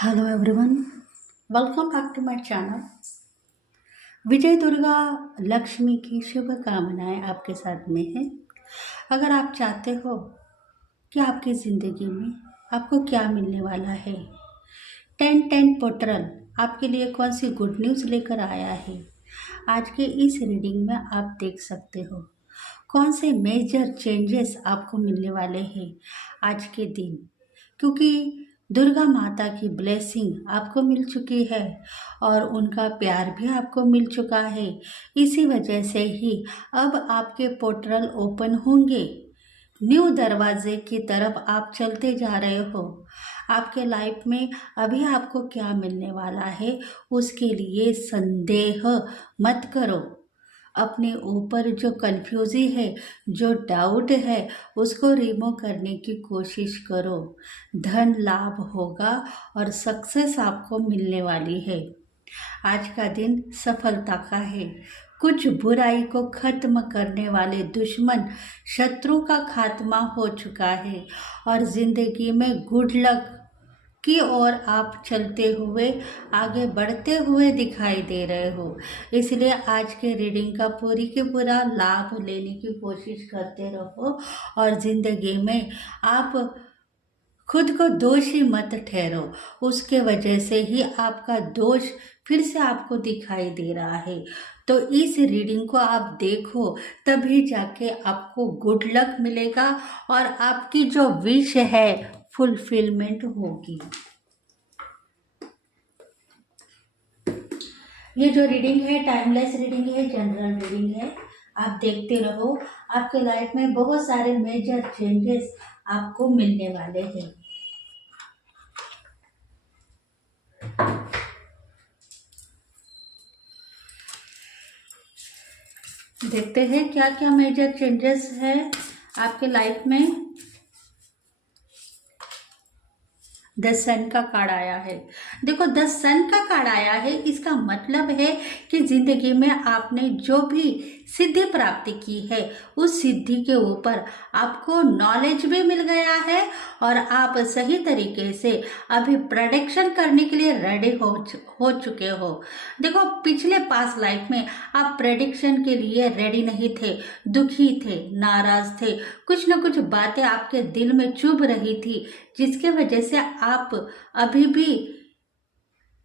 Hello everyone, welcome back to my channel. Vijay Durga Lakshmi की शुभकामनाएं आपके साथ में है। अगर आप चाहते हो कि आपकी ज़िंदगी में आपको क्या मिलने वाला है, 10-10 पोर्टल आपके लिए कौन सी गुड न्यूज़ लेकर आया है, आज के इस रीडिंग में आप देख सकते हो। कौन से मेजर चेंजेस आपको मिलने वाले हैं आज के दिन, क्योंकि दुर्गा माता की ब्लेसिंग आपको मिल चुकी है और उनका प्यार भी आपको मिल चुका है। इसी वजह से ही अब आपके पोर्टल ओपन होंगे, न्यू दरवाजे की तरफ आप चलते जा रहे हो। आपके लाइफ में अभी आपको क्या मिलने वाला है उसके लिए संदेह मत करो। अपने ऊपर जो कन्फ्यूज़ी है, जो डाउट है, उसको रिमूव करने की कोशिश करो। धन लाभ होगा और सक्सेस आपको मिलने वाली है। आज का दिन सफलता का है। कुछ बुराई को खत्म करने वाले दुश्मन शत्रु का खात्मा हो चुका है और ज़िंदगी में गुड लक की ओर आप चलते हुए आगे बढ़ते हुए दिखाई दे रहे हो। इसलिए आज के रीडिंग का पूरी के पूरा लाभ लेने की कोशिश करते रहो और ज़िंदगी में आप खुद को दोषी मत ठहरो। उसके वजह से ही आपका दोष फिर से आपको दिखाई दे रहा है। तो इस रीडिंग को आप देखो, तभी जाके आपको गुड लक मिलेगा और आपकी जो विश है फुलफिलमेंट होगी। ये जो रीडिंग है टाइमलेस रीडिंग है, जनरल रीडिंग है। आप देखते रहो, आपके लाइफ में बहुत सारे मेजर चेंजेस आपको मिलने वाले हैं। देखते हैं क्या क्या मेजर चेंजेस है आपके लाइफ में। द सन का कार्ड आया है। देखो, द सन का कार्ड आया है, इसका मतलब है कि जिंदगी में आपने जो भी सिद्धि प्राप्ति की है उस सिद्धि के ऊपर आपको नॉलेज भी मिल गया है और आप सही तरीके से अभी प्रेडिक्शन करने के लिए रेडी हो चुके हो। देखो, पिछले पास्ट लाइफ में आप प्रेडिक्शन के लिए रेडी नहीं थे, दुखी थे, नाराज थे, कुछ न कुछ बातें आपके दिल में चुभ रही थी जिसके वजह से आप अभी भी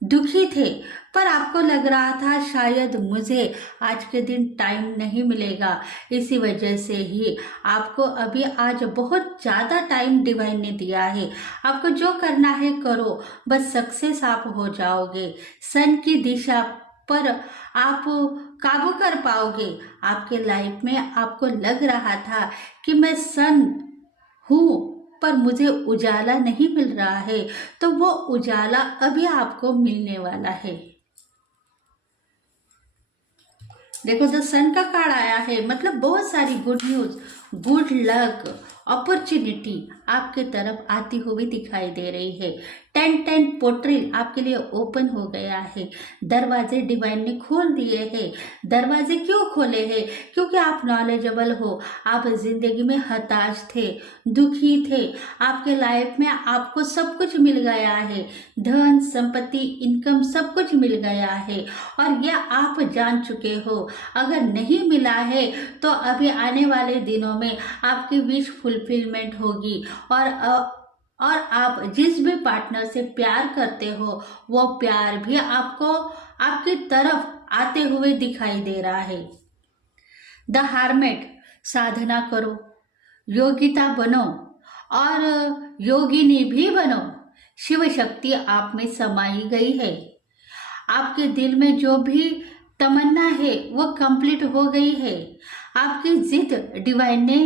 दुखी थे। पर आपको लग रहा था शायद मुझे आज के दिन टाइम नहीं मिलेगा। इसी वजह से ही आपको अभी आज बहुत ज़्यादा टाइम डिवाइन ने दिया है। आपको जो करना है करो, बस सक्सेस आप हो जाओगे। सन की दिशा पर आप काबू कर पाओगे। आपके लाइफ में आपको लग रहा था कि मैं सन हूँ पर मुझे उजाला नहीं मिल रहा है, तो वो उजाला अभी आपको मिलने वाला है। देखो, द सन का कार्ड आया है, मतलब बहुत सारी good news, good luck, opportunity आपके तरफ आती हुई दिखाई दे रही है। 10-10 पोर्टल आपके लिए ओपन हो गया है। दरवाजे डिवाइन ने खोल दिए हैं। दरवाजे क्यों खोले हैं? क्योंकि आप नॉलेजेबल हो। आप जिंदगी में हताश थे, दुखी थे, आपके लाइफ में आपको सब कुछ मिल गया है, धन संपत्ति इनकम सब कुछ मिल गया है और यह आप जान चुके हो। अगर नहीं मिला है तो अभी आने वाले दिनों में आपकी विश फुलफिलमेंट होगी और आप जिस भी पार्टनर से प्यार करते हो वो प्यार भी आपको आपकी तरफ आते हुए दिखाई दे रहा है। द हार्मेट, साधना करो, योगिता बनो और योगिनी भी बनो। शिव शक्ति आप में समाई गई है। आपके दिल में जो भी तमन्ना है वो कंप्लीट हो गई है। आपकी जिद डिवाइन ने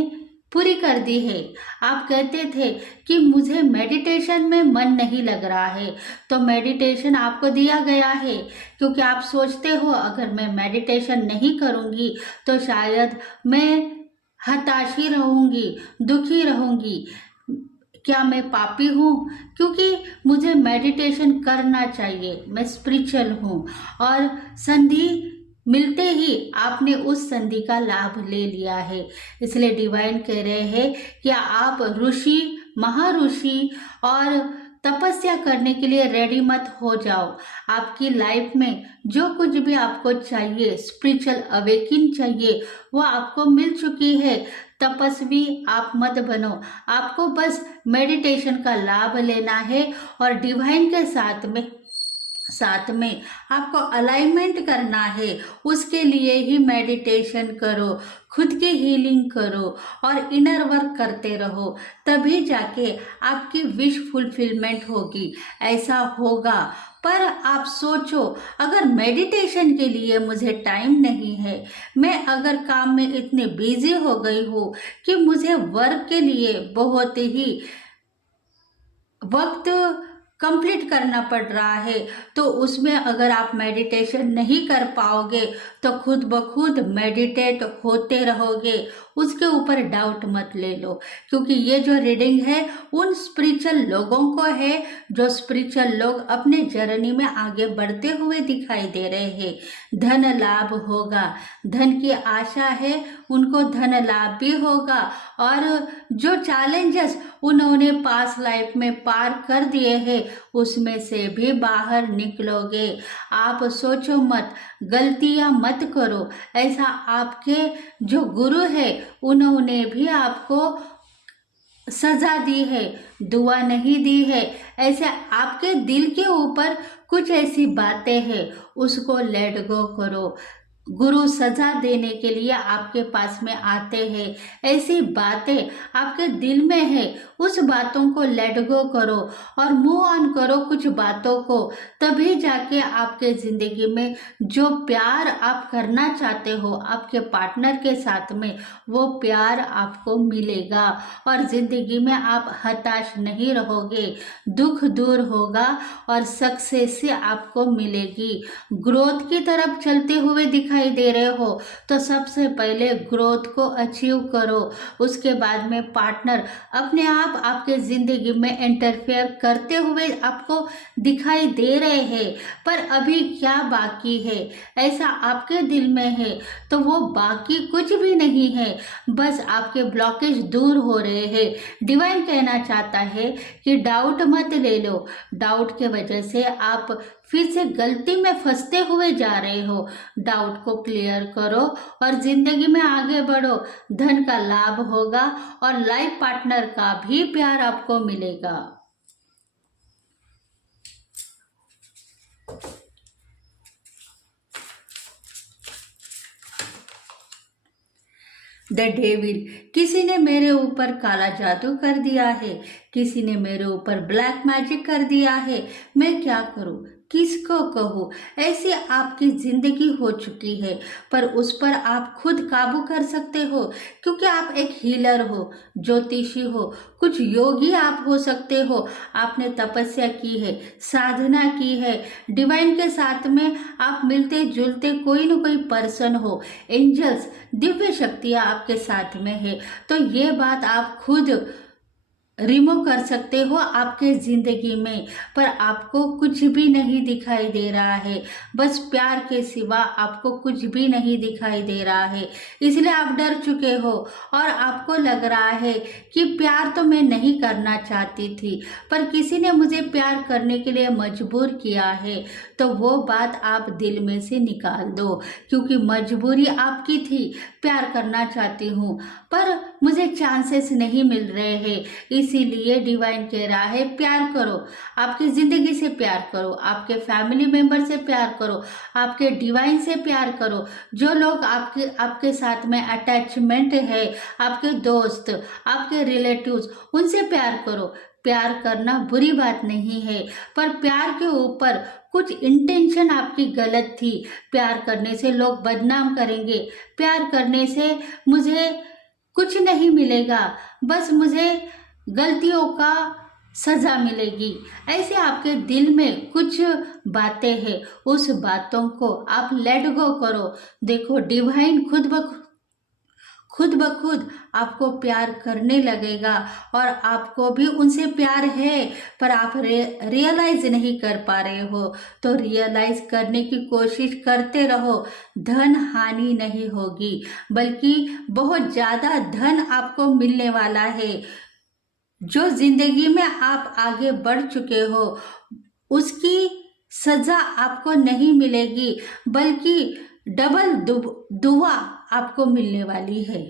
पूरी कर दी है। आप कहते थे कि मुझे मेडिटेशन में मन नहीं लग रहा है, तो मेडिटेशन आपको दिया गया है, क्योंकि आप सोचते हो अगर मैं मेडिटेशन नहीं करूँगी तो शायद मैं हताशी रहूँगी, दुखी रहूँगी, क्या मैं पापी हूँ? क्योंकि मुझे मेडिटेशन करना चाहिए, मैं स्पिरिचुअल हूँ। और संधि मिलते ही आपने उस संधि का लाभ ले लिया है। इसलिए डिवाइन कह रहे हैं कि आप ऋषि, महाऋषि और तपस्या करने के लिए रेडी मत हो जाओ। आपकी लाइफ में जो कुछ भी आपको चाहिए, स्पिरिचुअल अवेकिंग चाहिए, वो आपको मिल चुकी है। तपस्वी आप मत बनो, आपको बस मेडिटेशन का लाभ लेना है और डिवाइन के साथ में आपको अलाइनमेंट करना है। उसके लिए ही मेडिटेशन करो, खुद की हीलिंग करो और इनर वर्क करते रहो, तभी जाके आपकी विश फुलफिलमेंट होगी। ऐसा होगा। पर आप सोचो, अगर मेडिटेशन के लिए मुझे टाइम नहीं है, मैं अगर काम में इतनी बिजी हो गई हूँ कि मुझे वर्क के लिए बहुत ही वक्त कंप्लीट करना पड़ रहा है, तो उसमें अगर आप मेडिटेशन नहीं कर पाओगे तो खुद ब खुद मेडिटेट होते रहोगे। उसके ऊपर डाउट मत ले लो, क्योंकि ये जो रीडिंग है उन स्पिरिचुअल लोगों को है जो स्पिरिचुअल लोग अपने जर्नी में आगे बढ़ते हुए दिखाई दे रहे हैं। धन लाभ होगा, धन की आशा है, उनको धन लाभ भी होगा। और जो चैलेंजेस उन्होंने पास लाइफ में पार कर दिए हैं, उसमें से भी बाहर निकलोगे। आप सोचो मत, गलतियां मत करो। ऐसा आपके जो गुरु है उन्होंने भी आपको सजा दी है, दुआ नहीं दी है। ऐसे आपके दिल के ऊपर कुछ ऐसी बातें हैं, उसको लेट गो करो। गुरु सजा देने के लिए आपके पास में आते हैं। ऐसी बातें आपके दिल में है, उस बातों को लेट गो करो और मूव ऑन करो कुछ बातों को। तभी जाके आपके जिंदगी में जो प्यार आप करना चाहते हो आपके पार्टनर के साथ में, वो प्यार आपको मिलेगा और जिंदगी में आप हताश नहीं रहोगे। दुख दूर होगा और सक्सेस से आपको मिलेगी। ग्रोथ की तरफ चलते हुए दिखाई दे रहे हो तो सबसे पहले ग्रोथ को अचीव करो। उसके बाद में पार्टनर अपने आप आपके जिंदगी में इंटरफेयर करते हुए आपको दिखाई दे रहे हैं। पर अभी क्या बाकी है, ऐसा आपके दिल में है, तो वो बाकी कुछ भी नहीं है, बस आपके ब्लॉकेज दूर हो रहे हैं। डिवाइन कहना चाहता है कि डाउट मत ले लो। डाउट के वजह से आप फिर से गलती में फंसते हुए जा रहे हो। डाउट को क्लियर करो और जिंदगी में आगे बढ़ो। धन का लाभ होगा और लाइफ पार्टनर का भी प्यार आपको मिलेगा। द डेविल, किसी ने मेरे ऊपर काला जादू कर दिया है, किसी ने मेरे ऊपर ब्लैक मैजिक कर दिया है। मैं क्या करूं, किसको कहूँ? ऐसी आपकी जिंदगी हो चुकी है, पर उस पर आप खुद काबू कर सकते हो, क्योंकि आप एक हीलर हो, ज्योतिषी हो, कुछ योगी आप हो सकते हो। आपने तपस्या की है, साधना की है, डिवाइन के साथ में आप मिलते जुलते कोई न कोई पर्सन हो, एंजल्स, दिव्य शक्तियाँ आपके साथ में है। तो ये बात आप खुद रिमूव कर सकते हो आपके जिंदगी में, पर आपको कुछ भी नहीं दिखाई दे रहा है। बस प्यार के सिवा आपको कुछ भी नहीं दिखाई दे रहा है, इसलिए आप डर चुके हो और आपको लग रहा है कि प्यार तो मैं नहीं करना चाहती थी, पर किसी ने मुझे प्यार करने के लिए मजबूर किया है। तो वो बात आप दिल में से निकाल दो, क्योंकि मजबूरी आपकी थी। प्यार करना चाहती हूँ पर मुझे चांसेस नहीं मिल रहे हैं, इसीलिए डिवाइन कह रहा है प्यार करो, आपकी जिंदगी से प्यार करो, आपके फैमिली मेंबर से प्यार करो, आपके डिवाइन से प्यार करो। जो लोग आपके साथ में अटैचमेंट है, आपके दोस्त, आपके रिलेटिव्स, उनसे प्यार करो। प्यार करना बुरी बात नहीं है, पर प्यार के ऊपर कुछ इंटेंशन आपकी गलत थी। प्यार करने से लोग बदनाम करेंगे, प्यार करने से मुझे कुछ नहीं मिलेगा, बस मुझे गलतियों का सजा मिलेगी। ऐसे आपके दिल में कुछ बातें हैं, उस बातों को आप लेट गो करो। देखो डिवाइन खुद ब खुद आपको प्यार करने लगेगा और आपको भी उनसे प्यार है, पर आप रियलाइज नहीं कर पा रहे हो, तो रियलाइज करने की कोशिश करते रहो। धन हानि नहीं होगी, बल्कि बहुत ज़्यादा धन आपको मिलने वाला है। जो जिंदगी में आप आगे बढ़ चुके हो उसकी सजा आपको नहीं मिलेगी, बल्कि डबल दुआ आपको मिलने वाली है।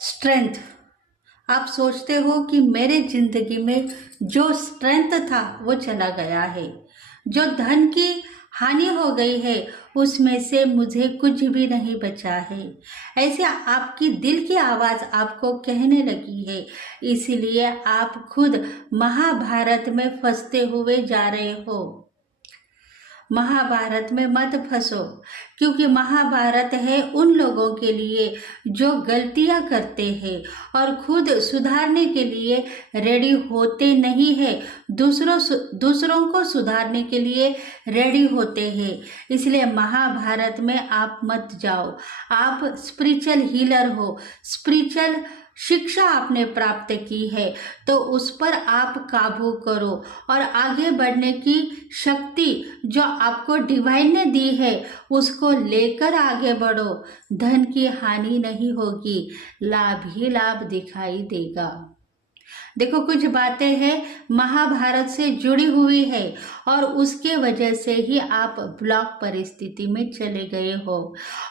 स्ट्रेंथ, आप सोचते हो कि मेरे जिंदगी में जो स्ट्रेंथ था वो चला गया है, जो धन की हानि हो गई है उसमें से मुझे कुछ भी नहीं बचा है, ऐसे आपकी दिल की आवाज़ आपको कहने लगी है। इसलिए आप खुद महाभारत में फंसते हुए जा रहे हो। महाभारत में मत फंसो, क्योंकि महाभारत है उन लोगों के लिए जो गलतियां करते हैं और खुद सुधारने के लिए रेडी होते नहीं है, दूसरों को सुधारने के लिए रेडी होते हैं। इसलिए महाभारत में आप मत जाओ। आप स्पिरिचुअल हीलर हो, स्पिरिचुअल शिक्षा आपने प्राप्त की है, तो उस पर आप काबू करो और आगे बढ़ने की शक्ति जो आपको डिवाइन ने दी है उसको लेकर आगे बढ़ो। धन की हानि नहीं होगी, लाभ ही लाभ दिखाई देगा। देखो, कुछ बातें हैं महाभारत से जुड़ी हुई है और उसके वजह से ही आप ब्लॉक परिस्थिति में चले गए हो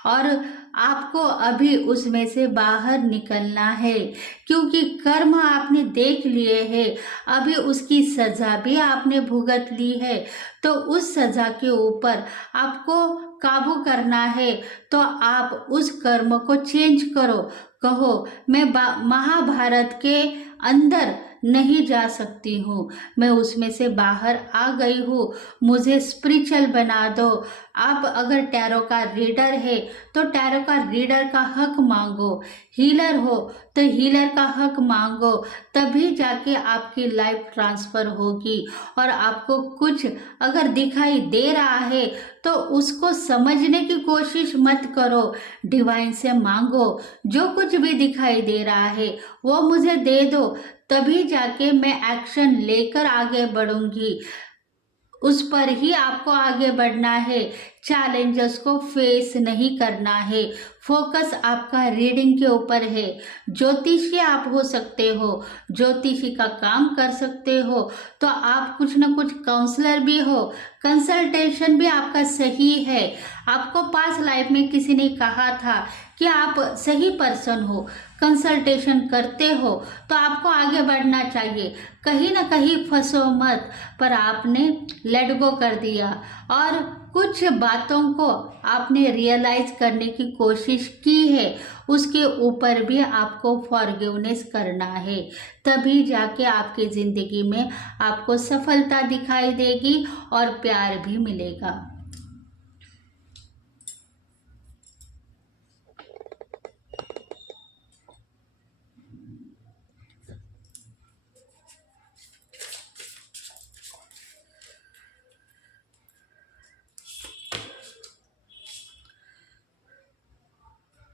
और आपको अभी उसमें से बाहर निकलना है, क्योंकि कर्म आपने देख लिए हैं, अभी उसकी सजा भी आपने भुगत ली है। तो उस सजा के ऊपर आपको काबू करना है, तो आप उस कर्म को चेंज करो। कहो, मैं महाभारत के अंदर नहीं जा सकती हूँ, मैं उसमें से बाहर आ गई हूँ, मुझे स्पिरिचुअल बना दो। आप अगर टैरो का रीडर है तो टैरो का रीडर का हक मांगो, हीलर हो तो हीलर का हक मांगो, तभी जाके आपकी लाइफ ट्रांसफर होगी। और आपको कुछ अगर दिखाई दे रहा है तो उसको समझने की कोशिश मत करो, डिवाइन से मांगो, जो कुछ भी दिखाई दे रहा है वो मुझे दे दो, तभी जाके मैं एक्शन लेकर आगे बढ़ूंगी। उस पर ही आपको आगे बढ़ना है, चैलेंजेस को फेस नहीं करना है। फोकस आपका रीडिंग के ऊपर है। ज्योतिषी आप हो सकते हो, ज्योतिषी का काम कर सकते हो, तो आप कुछ ना कुछ काउंसलर भी हो, कंसल्टेशन भी आपका सही है। आपको पास लाइफ में किसी ने कहा था कि आप सही पर्सन हो, कंसल्टेशन करते हो, तो आपको आगे बढ़ना चाहिए, कहीं ना कहीं फंसो मत। पर आपने लेट गो कर दिया और कुछ बातों को आपने रियलाइज करने की कोशिश की है, उसके ऊपर भी आपको फॉरगिवनेस करना है, तभी जाके आपकी ज़िंदगी में आपको सफलता दिखाई देगी और प्यार भी मिलेगा।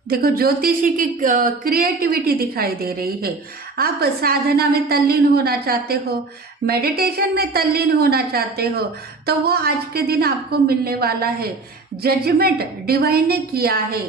देखो, ज्योतिषी की क्रिएटिविटी दिखाई दे रही है। आप साधना में तल्लीन होना चाहते हो, मेडिटेशन में तल्लीन होना चाहते हो, तो वो आज के दिन आपको मिलने वाला है। जजमेंट डिवाइन ने किया है,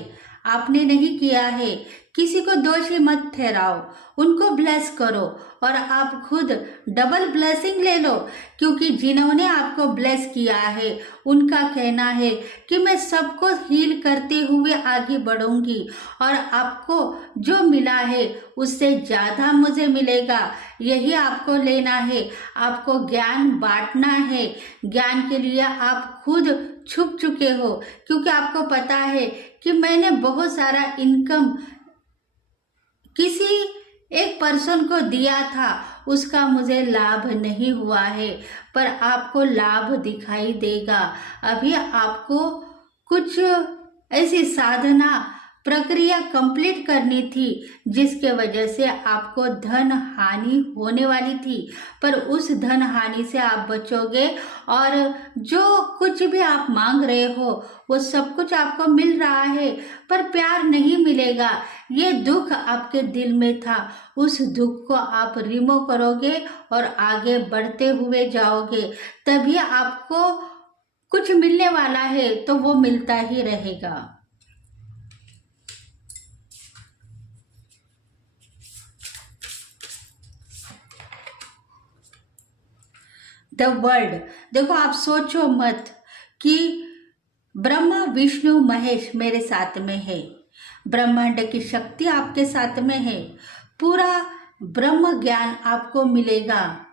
आपने नहीं किया है। किसी को दोषी मत ठहराओ, उनको ब्लेस करो और आप खुद डबल ब्लेसिंग ले लो, क्योंकि जिन्होंने आपको ब्लेस किया है उनका कहना है कि मैं सबको हील करते हुए आगे बढ़ूंगी और आपको जो मिला है उससे ज़्यादा मुझे मिलेगा। यही आपको लेना है, आपको ज्ञान बांटना है। ज्ञान के लिए आप खुद छुप चुके हो, क्योंकि आपको पता है कि मैंने बहुत सारा इनकम किसी एक पर्सन को दिया था, उसका मुझे लाभ नहीं हुआ है, पर आपको लाभ दिखाई देगा। अभी आपको कुछ ऐसी साधना प्रक्रिया कंप्लीट करनी थी, जिसके वजह से आपको धन हानि होने वाली थी, पर उस धन हानि से आप बचोगे और जो कुछ भी आप मांग रहे हो वो सब कुछ आपको मिल रहा है, पर प्यार नहीं मिलेगा। ये दुख आपके दिल में था, उस दुख को आप रिमूव करोगे और आगे बढ़ते हुए जाओगे, तभी आपको कुछ मिलने वाला है, तो वो मिलता ही रहेगा। द वर्ल्ड, देखो आप सोचो मत कि ब्रह्मा विष्णु महेश मेरे साथ में है, ब्रह्मांड की शक्ति आपके साथ में है, पूरा ब्रह्म ज्ञान आपको मिलेगा।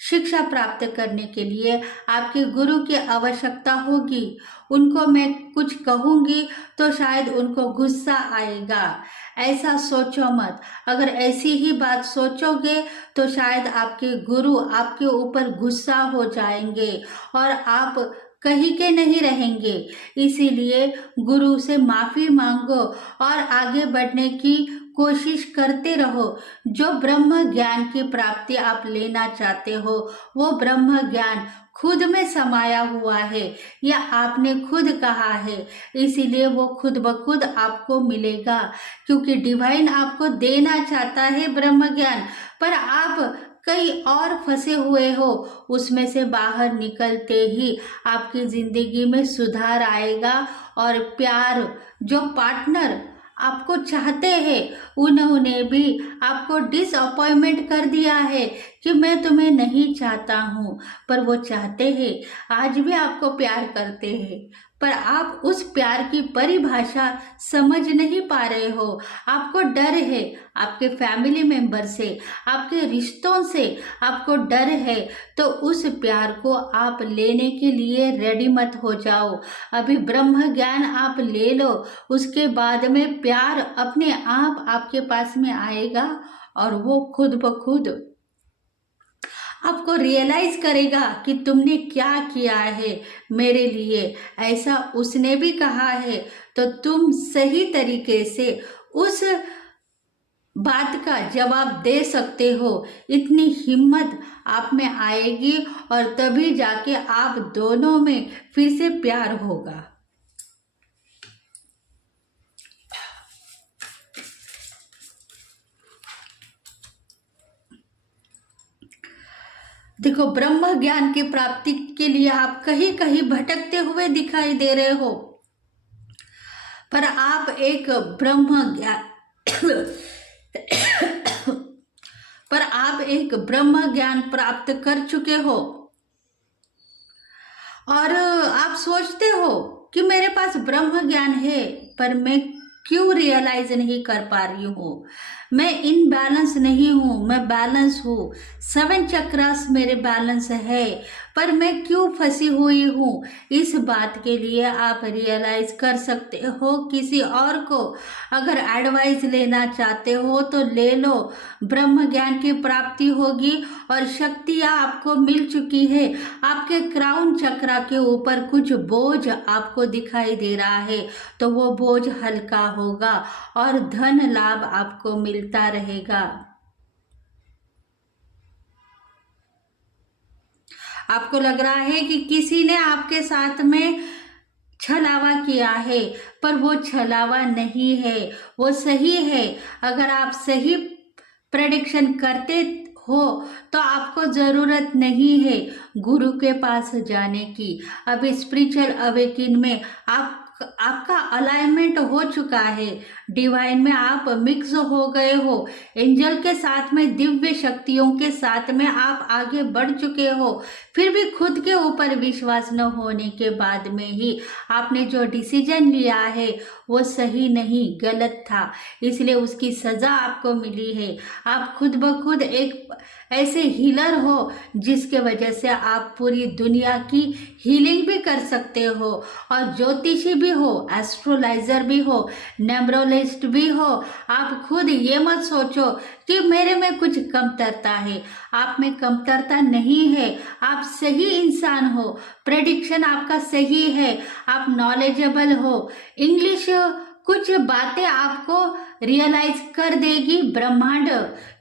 शिक्षा प्राप्त करने के लिए आपके गुरु की आवश्यकता होगी। उनको मैं कुछ कहूँगी तो शायद उनको गुस्सा आएगा, ऐसा सोचो मत। अगर ऐसी ही बात सोचोगे तो शायद आपके गुरु आपके ऊपर गुस्सा हो जाएंगे और आप कहीं के नहीं रहेंगे। इसीलिए गुरु से माफ़ी मांगो और आगे बढ़ने की कोशिश करते रहो। जो ब्रह्म ज्ञान की प्राप्ति आप लेना चाहते हो वो ब्रह्म ज्ञान खुद में समाया हुआ है, या आपने खुद कहा है, इसीलिए वो खुद ब खुद आपको मिलेगा, क्योंकि डिवाइन आपको देना चाहता है ब्रह्म ज्ञान, पर आप कहीं और फंसे हुए हो। उसमें से बाहर निकलते ही आपकी जिंदगी में सुधार आएगा और प्यार, जो पार्टनर आपको चाहते हैं उन्होंने भी आपको डिसअपॉइंटमेंट कर दिया है कि मैं तुम्हें नहीं चाहता हूँ, पर वो चाहते हैं, आज भी आपको प्यार करते हैं, पर आप उस प्यार की परिभाषा समझ नहीं पा रहे हो। आपको डर है आपके फैमिली मेंबर से, आपके रिश्तों से आपको डर है, तो उस प्यार को आप लेने के लिए रेडी मत हो जाओ। अभी ब्रह्म ज्ञान आप ले लो, उसके बाद में प्यार अपने आप आपके पास में आएगा और वो खुद ब खुद आपको रियलाइज करेगा कि तुमने क्या किया है मेरे लिए, ऐसा उसने भी कहा है, तो तुम सही तरीके से उस बात का जवाब दे सकते हो। इतनी हिम्मत आप में आएगी और तभी जाके आप दोनों में फिर से प्यार होगा। देखो ब्रह्म ज्ञान की प्राप्ति के लिए आप कहीं कहीं भटकते हुए दिखाई दे रहे हो, पर आप एक ब्रह्म ज्ञान पर आप एक ब्रह्म ज्ञान प्राप्त कर चुके हो और आप सोचते हो कि मेरे पास ब्रह्म ज्ञान है, पर मैं क्यों रियलाइज नहीं कर पा रही हूँ। मैं इनबैलेंस नहीं हूँ, मैं बैलेंस हूँ। 7 चक्रास मेरे बैलेंस है, पर मैं क्यों फंसी हुई हूँ। इस बात के लिए आप रियलाइज कर सकते हो किसी और को। अगर एडवाइस लेना चाहते हो तो ले लो, ब्रह्म ज्ञान की प्राप्ति होगी और शक्तियाँ आपको मिल चुकी है। आपके क्राउन चक्रा के ऊपर कुछ बोझ आपको दिखाई दे रहा है, तो वो बोझ हल्का होगा और धन लाभ आपको मिलता रहेगा। आपको लग रहा है कि किसी ने आपके साथ में छलावा किया है, पर वो छलावा नहीं है, वो सही है। अगर आप सही प्रेडिक्शन करते हो तो आपको ज़रूरत नहीं है गुरु के पास जाने की। अभी स्पिरिचुअल अवेकिन में आपका अलाइनमेंट हो चुका है, डिवाइन में आप मिक्स हो गए हो, एंजल के साथ में, दिव्य शक्तियों के साथ में आप आगे बढ़ चुके हो। फिर भी खुद के ऊपर विश्वास न होने के बाद में ही आपने जो डिसीजन लिया है वो सही नहीं, गलत था, इसलिए उसकी सज़ा आपको मिली है। आप खुद ब खुद एक ऐसे हीलर हो जिसके वजह से आप पूरी दुनिया की हीलिंग भी कर सकते हो, और ज्योतिषी भी हो, एस्ट्रोलाइजर भी हो, न्यूमरोलॉजिस्ट भी हो। आप खुद ये मत सोचो कि मेरे में कुछ कमतरता है, आप में कमतरता नहीं है, आप सही इंसान हो, प्रेडिक्शन आपका सही है, आप नॉलेजेबल हो, इंग्लिश कुछ बातें आपको रियलाइज कर देगी, ब्रह्मांड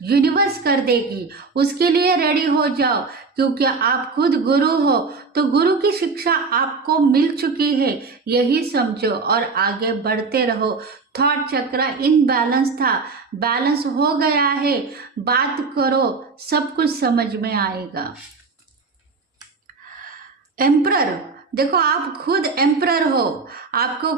यूनिवर्स कर देगी। उसके लिए रेडी हो जाओ, क्योंकि आप खुद गुरु हो, तो गुरु की शिक्षा आपको मिल चुकी है, यही समझो और आगे बढ़ते रहो। थॉट चक्र इनबैलेंस था, बैलेंस हो गया है। बात करो, सब कुछ समझ में आएगा। एम्परर, देखो आप खुद एम्परर हो, आपको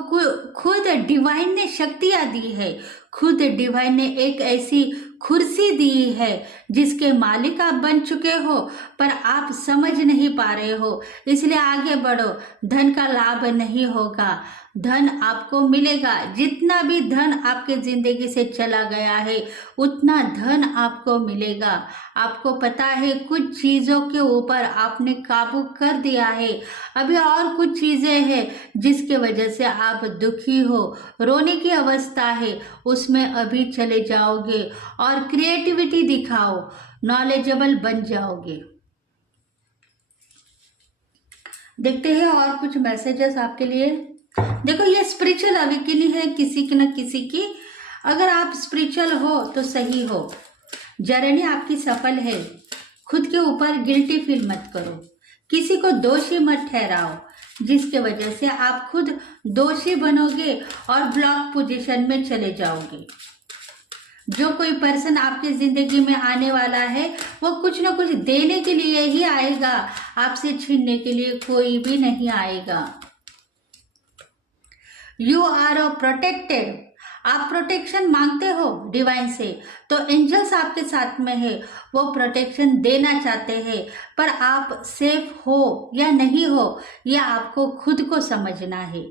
खुद डिवाइन ने शक्तियां दी है, खुद डिवाइन ने एक ऐसी कुर्सी दी है जिसके मालिक आप बन चुके हो, पर आप समझ नहीं पा रहे हो, इसलिए आगे बढ़ो। धन का लाभ नहीं होगा, धन आपको मिलेगा। जितना भी धन आपके जिंदगी से चला गया है उतना धन आपको मिलेगा। आपको पता है कुछ चीजों के ऊपर आपने काबू कर दिया है, अभी और कुछ चीजें हैं जिसके वजह से आप दुखी हो, रोने की अवस्था है, उसमें अभी चले जाओगे और क्रिएटिविटी दिखाओ, नॉलेजेबल बन जाओगे। देखते हैं और कुछ मैसेजेस आपके लिए। देखो ये स्पिरिचुअल अवेकनिंग है किसी की न किसी की। अगर आप स्पिरिचुअल हो तो सही हो, जर्नी आपकी सफल है। खुद के ऊपर गिल्टी फील मत करो, किसी को दोषी मत ठहराओ, जिसके वजह से आप खुद दोषी बनोगे और ब्लॉक पोजीशन में चले जाओगे। जो कोई पर्सन आपकी जिंदगी में आने वाला है वो कुछ ना कुछ देने के लिए ही आएगा, आपसे छीनने के लिए कोई भी नहीं आएगा। यू आर प्रोटेक्टेड, आप प्रोटेक्शन मांगते हो डिवाइन से, तो एंजल्स आपके साथ में है, वो प्रोटेक्शन देना चाहते हैं, पर आप सेफ हो या नहीं हो यह आपको खुद को समझना है।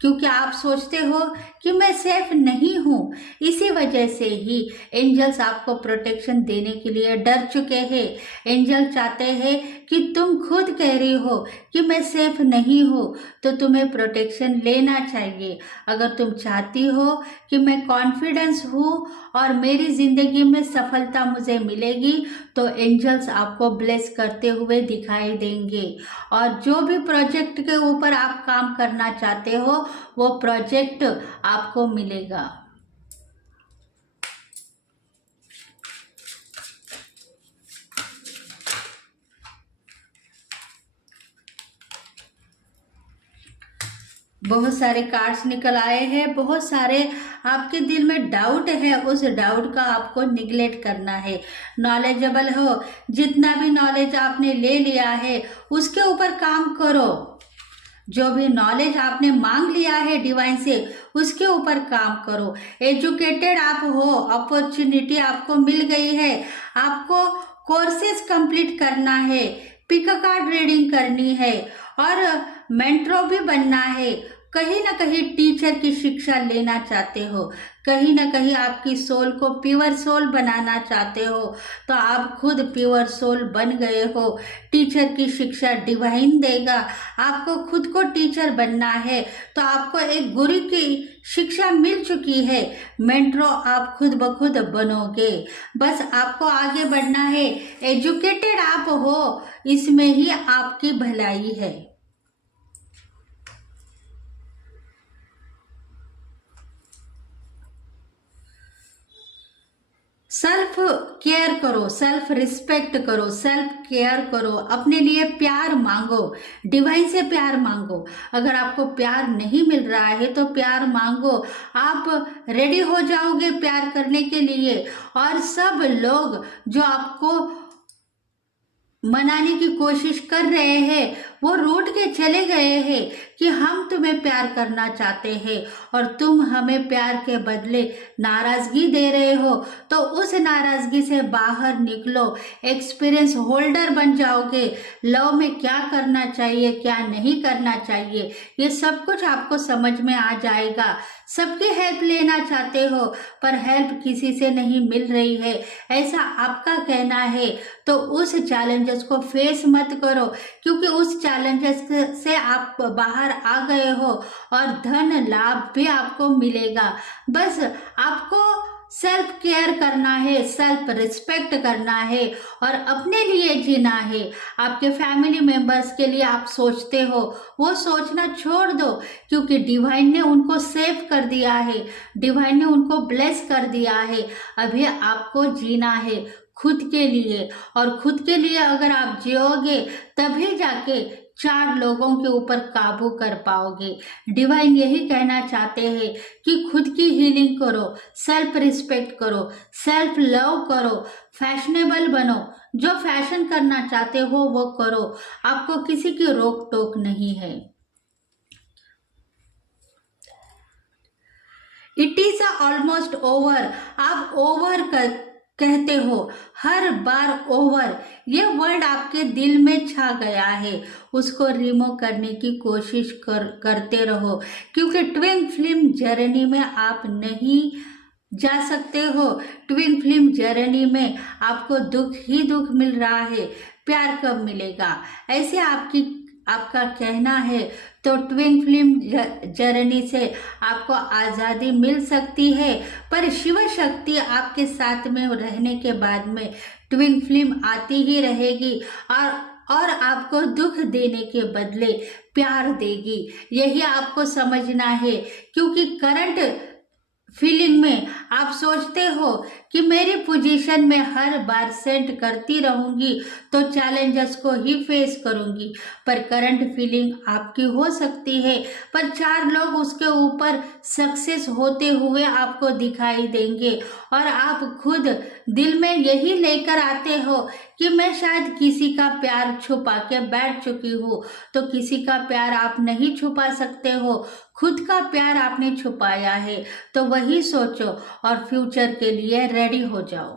क्योंकि आप सोचते हो कि मैं सेफ नहीं हूँ, इसी वजह से ही एंजल्स आपको प्रोटेक्शन देने के लिए डर चुके हैं। एंजल चाहते हैं कि तुम खुद कह रही हो कि मैं सेफ नहीं हूँ, तो तुम्हें प्रोटेक्शन लेना चाहिए। अगर तुम चाहती हो कि मैं कॉन्फिडेंस हूँ और मेरी जिंदगी में सफलता मुझे मिलेगी, तो एंजल्स आपको ब्लेस करते हुए दिखाई देंगे। और जो भी प्रोजेक्ट के ऊपर आप काम करना चाहते हो वो प्रोजेक्ट आपको मिलेगा। बहुत सारे कार्ड्स निकल आए हैं, बहुत सारे आपके दिल में डाउट है, उस डाउट का आपको निगलेक्ट करना है। नॉलेजेबल हो, जितना भी नॉलेज आपने ले लिया है उसके ऊपर काम करो। जो भी नॉलेज आपने मांग लिया है डिवाइन से उसके ऊपर काम करो। एजुकेटेड आप हो, अपॉर्चुनिटी आपको मिल गई है, आपको कोर्सेज कंप्लीट करना है, पिक कार्ड रीडिंग करनी है और मेंटरो भी बनना है। कहीं ना कहीं टीचर की शिक्षा लेना चाहते हो, कहीं ना कहीं आपकी सोल को प्योर सोल बनाना चाहते हो, तो आप खुद प्योर सोल बन गए हो। टीचर की शिक्षा डिवाइन देगा। आपको खुद को टीचर बनना है तो आपको एक गुरु की शिक्षा मिल चुकी है, मेंटरो आप खुद ब खुद बनोगे। बस आपको आगे बढ़ना है। एजुकेटेड आप हो, इसमें ही आपकी भलाई है। सेल्फ केयर करो, सेल्फ रिस्पेक्ट करो, सेल्फ केयर करो, अपने लिए प्यार मांगो, डिवाइन से प्यार मांगो। अगर आपको प्यार नहीं मिल रहा है तो प्यार मांगो, आप रेडी हो जाओगे प्यार करने के लिए। और सब लोग जो आपको मनाने की कोशिश कर रहे हैं वो रूठ के चले गए हैं कि हम तुम्हें प्यार करना चाहते हैं और तुम हमें प्यार के बदले नाराजगी दे रहे हो, तो उस नाराजगी से बाहर निकलो, एक्सपीरियंस होल्डर बन जाओगे। लव में क्या करना चाहिए क्या नहीं करना चाहिए ये सब कुछ आपको समझ में आ जाएगा। सबकी हेल्प लेना चाहते हो पर हेल्प किसी से नहीं मिल रही है, ऐसा आपका कहना है, तो उस चैलेंजेस को फेस मत करो, क्योंकि उस चैलेंजेस से आप बाहर आ गए हो और धन लाभ भी आपको मिलेगा। बस आपको सेल्फ केयर करना है, सेल्फ रिस्पेक्ट करना है और अपने लिए जीना है। आपके फैमिली मेंबर्स के लिए आप सोचते हो, वो सोचना छोड़ दो, क्योंकि डिवाइन ने उनको सेव कर दिया है, डिवाइन ने उनको ब्लेस कर दिया है। अभी आपको जीना है खुद के लिए, और खुद के लिए अगर आप जियोगे तभी जाके 4 लोगों के ऊपर काबू कर पाओगे। डिवाइन यही कहना चाहते हैं कि खुद की हीलिंग करो, सेल्फ रिस्पेक्ट करो, सेल्फ लव करो, फैशनेबल बनो, जो फैशन करना चाहते हो वो करो, आपको किसी की रोक टोक नहीं है। इट इज ऑलमोस्ट ओवर, आप ओवर कहते हो, हर बार ओवर, ये वर्ड आपके दिल में छा गया है, उसको रिमूव करने की कोशिश करते रहो, क्योंकि ट्विन फ्लेम जर्नी में आप नहीं जा सकते हो। ट्विन फ्लेम जर्नी में आपको दुख ही दुख मिल रहा है, प्यार कब मिलेगा, ऐसे आपका कहना है। तो ट्विन फ्लेम जर्नी से आपको आज़ादी मिल सकती है, पर शिव शक्ति आपके साथ में रहने के बाद में ट्विन फ्लेम आती ही रहेगी और आपको दुख देने के बदले प्यार देगी। यही आपको समझना है, क्योंकि करंट फीलिंग में आप सोचते हो कि मेरी पोजीशन में हर बार सेंड करती रहूंगी तो चैलेंजेस को ही फेस करूंगी, पर करंट फीलिंग आपकी हो सकती है, पर 4 लोग उसके ऊपर सक्सेस होते हुए आपको दिखाई देंगे, और आप खुद दिल में यही लेकर आते हो कि मैं शायद किसी का प्यार छुपा के बैठ चुकी हूँ। तो किसी का प्यार आप नहीं छुपा सकते हो, खुद का प्यार आपने छुपाया है, तो वही सोचो और फ्यूचर के लिए रेडी हो जाओ।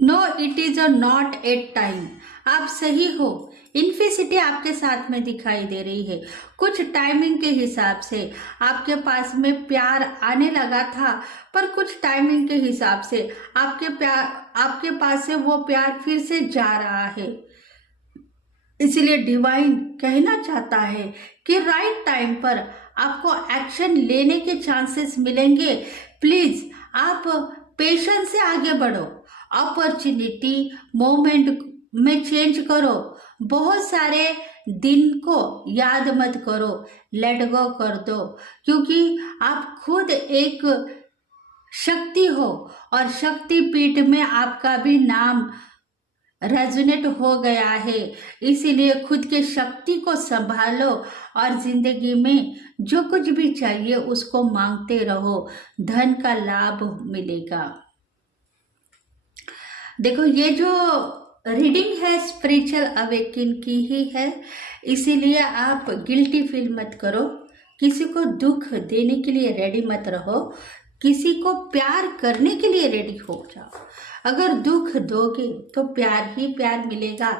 No, it is a not at time, आप सही हो। इन्फिनिटी आपके साथ में दिखाई दे रही है, कुछ टाइमिंग के हिसाब से आपके पास में प्यार आने लगा था, पर कुछ टाइमिंग के हिसाब से आपके पास से वो प्यार फिर से जा रहा है। इसलिए डिवाइन कहना चाहता है कि राइट टाइम पर आपको एक्शन लेने के चांसेस मिलेंगे। प्लीज आप पेशेंस से आगे बढ़ो, अपॉर्चुनिटी मोमेंट में चेंज करो, बहुत सारे दिन को याद मत करो, लेट गो कर दो, क्योंकि आप खुद एक शक्ति हो और शक्ति पीठ में आपका भी नाम रेजोनेट हो गया है। इसीलिए खुद के शक्ति को संभालो और जिंदगी में जो कुछ भी चाहिए उसको मांगते रहो, धन का लाभ मिलेगा। देखो, ये जो रीडिंग है स्पिरिचुअल अवेकिन की ही है, इसीलिए आप गिल्टी फील मत करो, किसी को दुख देने के लिए रेडी मत रहो, किसी को प्यार करने के लिए रेडी हो जाओ। अगर दुख दोगे तो प्यार ही प्यार मिलेगा,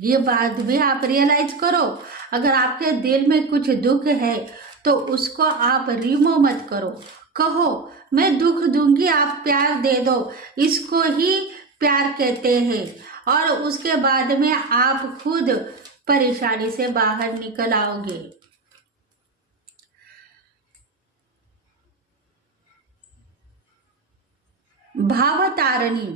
ये बात भी आप रियलाइज करो। अगर आपके दिल में कुछ दुख है तो उसको आप रिमूव मत करो, कहो मैं दुख दूंगी, आप प्यार दे दो, इसको ही प्यार कहते हैं, और उसके बाद में आप खुद परेशानी से बाहर निकल आओगे। भावतारणी,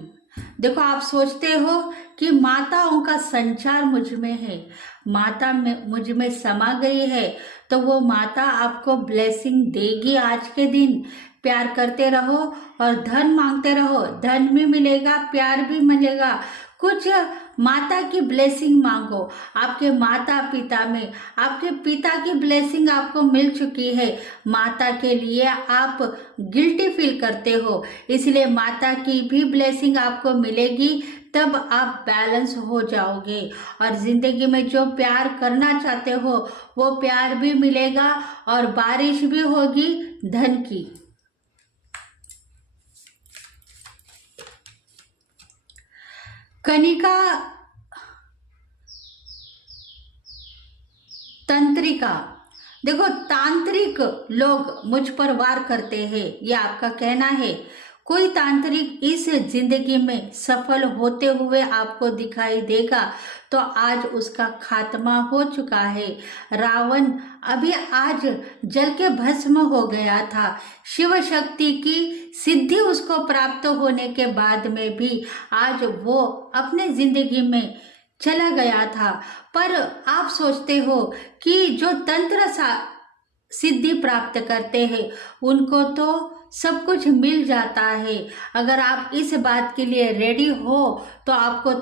देखो आप सोचते हो कि माताओं का संचार मुझ में है, माता में मुझ में समा गई है, तो वो माता आपको ब्लेसिंग देगी। आज के दिन प्यार करते रहो और धन मांगते रहो, धन भी मिलेगा, प्यार भी मिलेगा। कुछ माता की ब्लेसिंग मांगो, आपके माता पिता में आपके पिता की ब्लेसिंग आपको मिल चुकी है, माता के लिए आप गिल्टी फील करते हो, इसलिए माता की भी ब्लेसिंग आपको मिलेगी, तब आप बैलेंस हो जाओगे और जिंदगी में जो प्यार करना चाहते हो वो प्यार भी मिलेगा और बारिश भी होगी धन की। कनिका तंत्रिका, देखो तांत्रिक लोग मुझ पर वार करते हैं, ये आपका कहना है, कोई तांत्रिक इस जिंदगी में सफल होते हुए आपको दिखाई देगा तो आज उसका खात्मा हो चुका है। रावण अभी आज जल के भस्म हो गया था। शिव शक्ति की सिद्धि उसको प्राप्त होने के बाद में भी आज वो अपने जिंदगी में चला गया था। पर आप सोचते हो कि जो तंत्र सिद्धि प्राप्त करते हैं उनको तो सब कुछ मिल जाता है। अगर आप इस बात के लिए रेडी हो तो आपको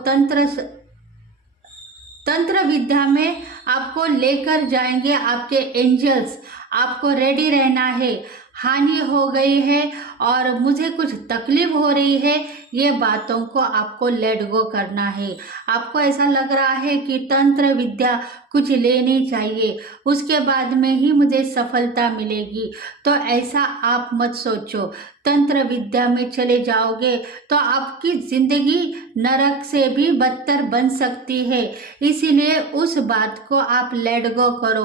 तंत्र विद्या में आपको लेकर जाएंगे आपके एंजल्स। आपको रेडी रहना है। हानि हो गई है और मुझे कुछ तकलीफ हो रही है, ये बातों को आपको लेट गो करना है। आपको ऐसा लग रहा है कि तंत्र विद्या कुछ लेनी चाहिए, उसके बाद में ही मुझे सफलता मिलेगी, तो ऐसा आप मत सोचो। तंत्र विद्या में चले जाओगे तो आपकी जिंदगी नरक से भी बदतर बन सकती है। इसीलिए उस बात को आप लेट गो करो।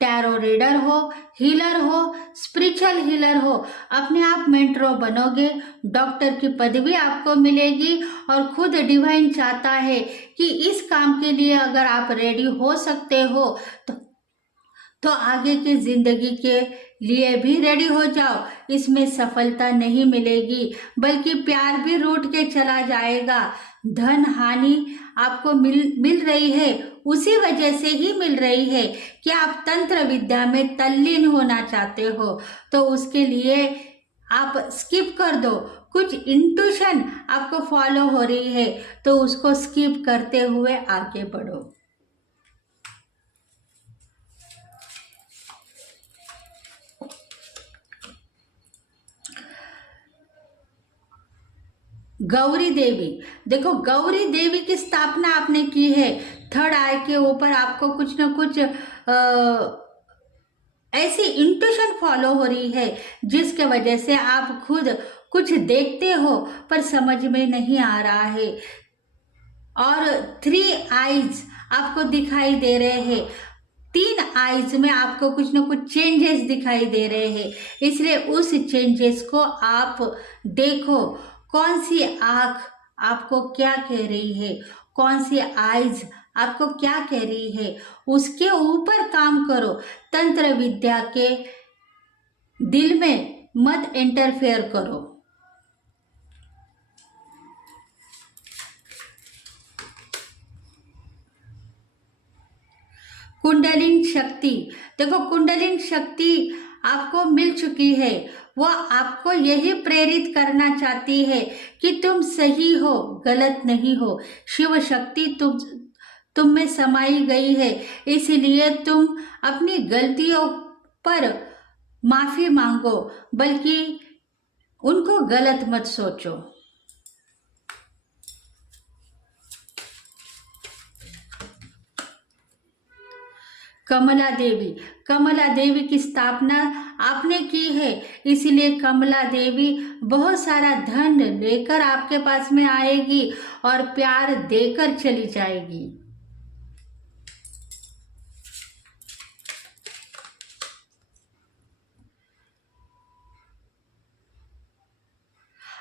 टैरो रीडर हो, हीलर हो, स्पिरिचुअल हीलर हो, अपने आप मेंटरो बनोगे, डॉक्टर की पदवी आपको मिलेगी और खुद डिवाइन चाहता है कि इस काम के लिए अगर आप रेडी हो सकते हो तो आगे की जिंदगी के लिए भी रेडी हो जाओ। इसमें सफलता नहीं मिलेगी बल्कि प्यार भी रूठ के चला जाएगा। धन हानि आपको मिल रही है, उसी वजह से ही मिल रही है कि आप तंत्र विद्या में तल्लीन होना चाहते हो, तो उसके लिए आप स्किप कर दो। कुछ इंट्यूशन आपको फॉलो हो रही है तो उसको स्किप करते हुए आगे बढ़ो। गौरी देवी, देखो गौरी देवी की स्थापना आपने की है। थर्ड आई के ऊपर आपको कुछ ना कुछ ऐसी इंट्यूशन फॉलो हो रही है जिसके वजह से आप खुद कुछ देखते हो पर समझ में नहीं आ रहा है। और 3 आईज आपको दिखाई दे रहे हैं। 3 आईज में आपको कुछ ना कुछ चेंजेस दिखाई दे रहे हैं, इसलिए उस चेंजेस को आप देखो। कौन सी आँख आपको क्या कह रही है, कौन सी आईज आपको क्या कह रही है, उसके ऊपर काम करो। तंत्र विद्या के दिल में मत इंटरफेयर करो। कुंडलिनी शक्ति, देखो कुंडलिनी शक्ति आपको मिल चुकी है। वो आपको यही प्रेरित करना चाहती है कि तुम सही हो, गलत नहीं हो। शिव शक्ति तुम में समाई गई है, इसलिए तुम अपनी गलतियों पर माफी मांगो, बल्कि उनको गलत मत सोचो। कमला देवी, कमला देवी की स्थापना आपने की है, इसलिए कमला देवी बहुत सारा धन लेकर आपके पास में आएगी और प्यार देकर चली जाएगी।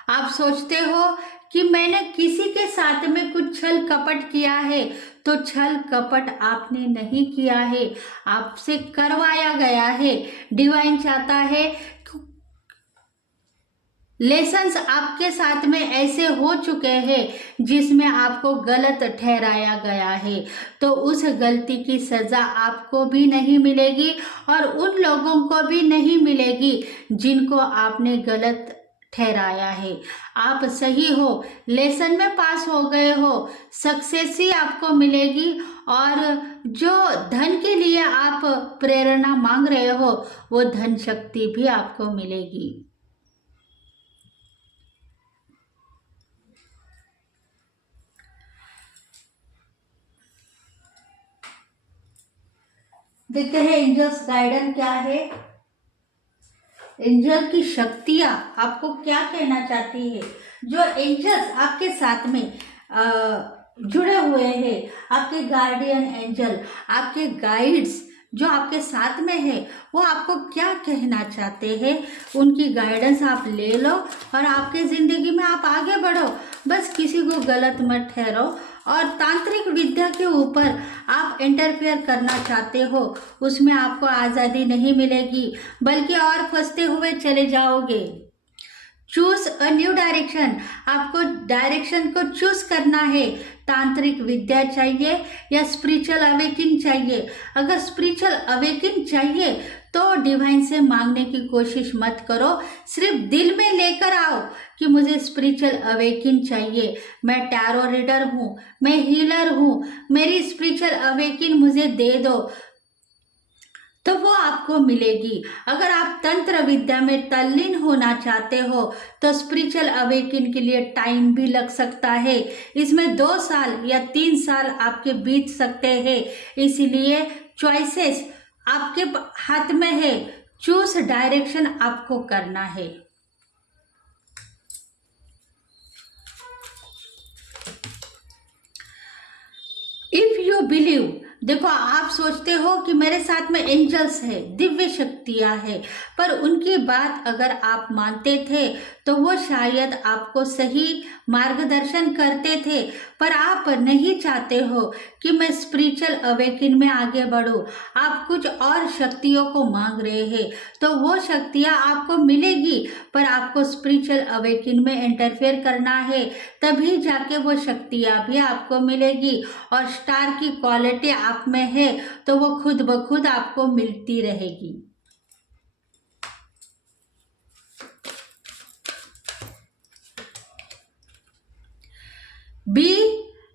आप सोचते हो कि मैंने किसी के साथ में कुछ छल कपट किया है, तो छल कपट आपने नहीं किया है, आपसे करवाया गया है। डिवाइन चाहता है, लेसन्स आपके साथ में ऐसे हो चुके हैं जिसमें आपको गलत ठहराया गया है, तो उस गलती की सजा आपको भी नहीं मिलेगी और उन लोगों को भी नहीं मिलेगी जिनको आपने गलत ठहराया है। आप सही हो, लेसन में पास हो गए हो, सक्सेस ही आपको मिलेगी और जो धन के लिए आप प्रेरणा मांग रहे हो वो धन शक्ति भी आपको मिलेगी। देखते हैं एंजल्स गाइडेंस क्या है। एंजल की शक्तियां आपको क्या कहना चाहती है। जो एंजल्स आपके साथ में जुड़े हुए हैं, आपके गार्डियन एंजल, आपके गाइड्स जो आपके साथ में है वो आपको क्या कहना चाहते हैं, उनकी गाइडेंस आप ले लो और आपके ज़िंदगी में आप आगे बढ़ो। बस किसी को गलत मत ठहरो और तांत्रिक विद्या के ऊपर आप इंटरफेयर करना चाहते हो, उसमें आपको आज़ादी नहीं मिलेगी, बल्कि और फंसते हुए चले जाओगे। चूज अ न्यू डायरेक्शन, आपको डायरेक्शन को चूज करना है। तांत्रिक विद्या चाहिए या स्पिरिचुअल अवेकिंग चाहिए? अगर स्पिरिचुअल अवेकिंग चाहिए तो डिवाइन से मांगने की कोशिश मत करो, सिर्फ दिल में लेकर आओ कि मुझे स्पिरिचुअल अवेकिंग चाहिए, मैं टैरो रीडर हूँ, मैं हीलर हूँ, मेरी स्पिरिचुअल अवेकिंग मुझे दे दो, तो वो आपको मिलेगी। अगर आप तंत्र विद्या में तल्लीन होना चाहते हो तो स्पिरिचुअल अवेकिंग के लिए टाइम भी लग सकता है, इसमें 2 साल या 3 साल आपके बीत सकते हैं। इसलिए चॉइसेस आपके हाथ में है, चूज डायरेक्शन आपको करना है। इफ यू बिलीव, देखो आप सोचते हो कि मेरे साथ में एंजल्स है, दिव्य शक्तियां है, पर उनकी बात अगर आप मानते थे तो वो शायद आपको सही मार्गदर्शन करते थे, पर आप नहीं चाहते हो कि मैं स्पिरिचुअल अवेकिंग में आगे बढ़ूं, आप कुछ और शक्तियों को मांग रहे हैं, तो वो शक्तियां आपको मिलेगी, पर आपको स्पिरिचुअल अवेकिंग में इंटरफेयर करना है, तभी जाके वो शक्तियां भी आपको मिलेगी। और स्टार की क्वालिटी आप में है तो वो खुद ब खुद आपको मिलती रहेगी। बी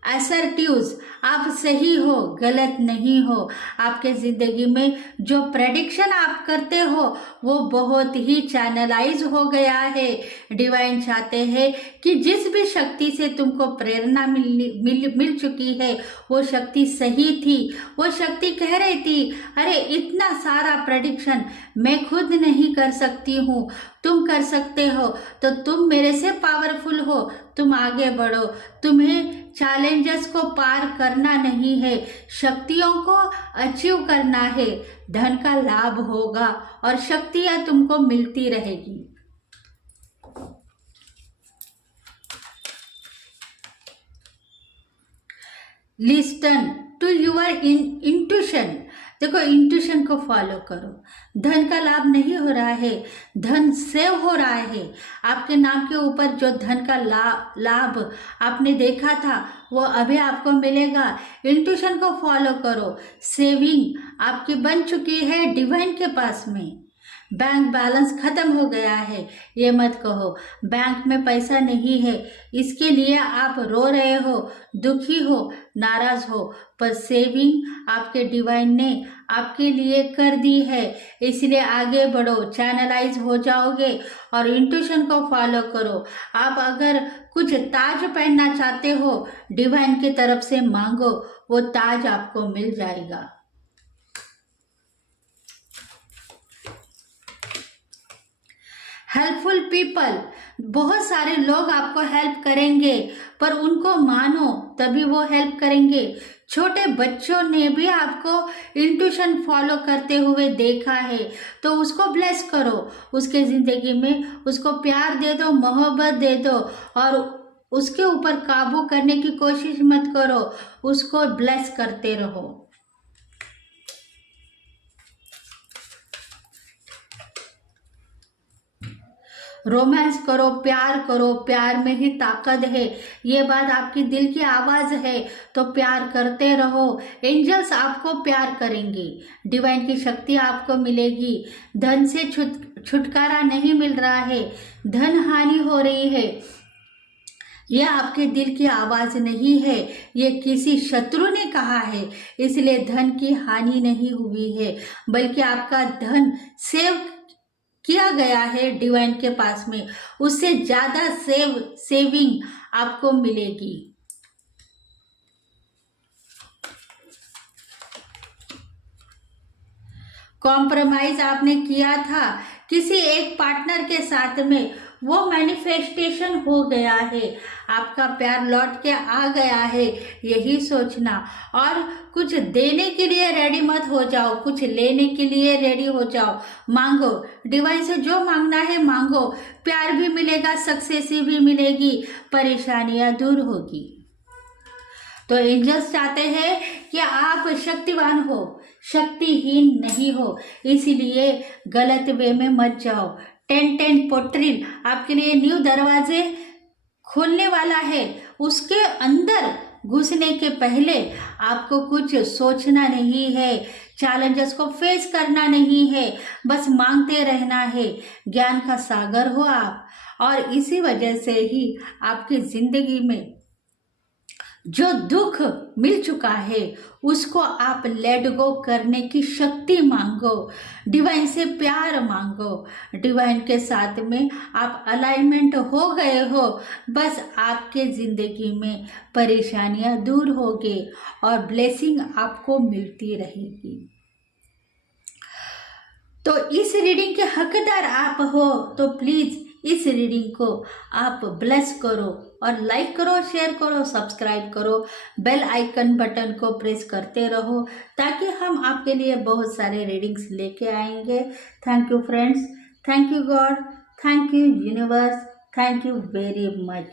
असर्टिव्स, आप सही हो, गलत नहीं हो। आपके ज़िंदगी में जो प्रेडिक्शन आप करते हो वो बहुत ही चैनलाइज हो गया है। डिवाइन चाहते हैं कि जिस भी शक्ति से तुमको प्रेरणा मिल चुकी है वो शक्ति सही थी। वो शक्ति कह रही थी, अरे इतना सारा प्रेडिक्शन मैं खुद नहीं कर सकती हूँ, तुम कर सकते हो, तो तुम मेरे से पावरफुल हो, तुम आगे बढ़ो, तुम्हें चैलेंजेस को पार करना नहीं है, शक्तियों को अचीव करना है, धन का लाभ होगा और शक्तियां तुमको मिलती रहेगी। लिस्टन टू यूर इंट्यूशन, देखो इंट्यूशन को फॉलो करो। धन का लाभ नहीं हो रहा है, धन सेव हो रहा है। आपके नाम के ऊपर जो धन का लाभ आपने देखा था वो अभी आपको मिलेगा। इंट्यूशन को फॉलो करो। सेविंग आपकी बन चुकी है डिवाइन के पास में। बैंक बैलेंस खत्म हो गया है, ये मत कहो बैंक में पैसा नहीं है, इसके लिए आप रो रहे हो, दुखी हो, नाराज हो, पर सेविंग आपके डिवाइन ने आपके लिए कर दी है, इसलिए आगे बढ़ो, चैनलाइज हो जाओगे और इंट्यूशन को फॉलो करो। आप अगर कुछ ताज पहनना चाहते हो, डिवाइन की तरफ से मांगो, वो ताज आपको मिल जाएगा। हेल्पफुल पीपल, बहुत सारे लोग आपको हेल्प करेंगे, पर उनको मानो तभी वो हेल्प करेंगे। छोटे बच्चों ने भी आपको इंट्यूशन फॉलो करते हुए देखा है, तो उसको ब्लेस करो, उसके ज़िंदगी में उसको प्यार दे दो, मोहब्बत दे दो और उसके ऊपर काबू करने की कोशिश मत करो, उसको ब्लेस करते रहो। रोमांस करो, प्यार करो, प्यार में ही ताकत है, ये बात आपकी दिल की आवाज़ है, तो प्यार करते रहो। एंजल्स आपको प्यार करेंगे, डिवाइन की शक्ति आपको मिलेगी। धन से छुटकारा नहीं मिल रहा है, धन हानि हो रही है, यह आपके दिल की आवाज़ नहीं है, ये किसी शत्रु ने कहा है, इसलिए धन की हानि नहीं हुई है, बल्कि आपका धन सेव किया गया है डिवाइन के पास में, उससे ज़्यादा सेविंग आपको मिलेगी। कॉम्प्रोमाइज आपने किया था किसी एक पार्टनर के साथ में, वो मैनिफेस्टेशन हो गया है, आपका प्यार लौट के आ गया है, यही सोचना। और कुछ देने के लिए रेडी मत हो जाओ, कुछ लेने के लिए रेडी हो जाओ। मांगो, डिवाइन से जो मांगना है मांगो, प्यार भी मिलेगा, सक्सेस भी मिलेगी, परेशानियां दूर होगी। तो एंजल्स चाहते हैं कि आप शक्तिवान हो, शक्तिहीन नहीं हो, इसीलिए गलत वे में मत जाओ। 10-10 पोर्टल आपके लिए न्यू दरवाजे खोलने वाला है, उसके अंदर घुसने के पहले आपको कुछ सोचना नहीं है, चैलेंजेस को फेस करना नहीं है, बस मांगते रहना है। ज्ञान का सागर हो आप, और इसी वजह से ही आपकी जिंदगी में जो दुख मिल चुका है उसको आप लेट गो करने की शक्ति मांगो, डिवाइन से प्यार मांगो। डिवाइन के साथ में आप अलाइनमेंट हो गए हो, बस आपके जिंदगी में परेशानियां दूर होगी और ब्लेसिंग आपको मिलती रहेगी। तो इस रीडिंग के हकदार आप हो तो प्लीज इस रीडिंग को आप ब्लेस करो और लाइक करो, शेयर करो, सब्सक्राइब करो, बेल आइकन बटन को प्रेस करते रहो, ताकि हम आपके लिए बहुत सारे रीडिंग्स लेके आएंगे। Thank you friends, thank you God, thank you universe, thank you very much.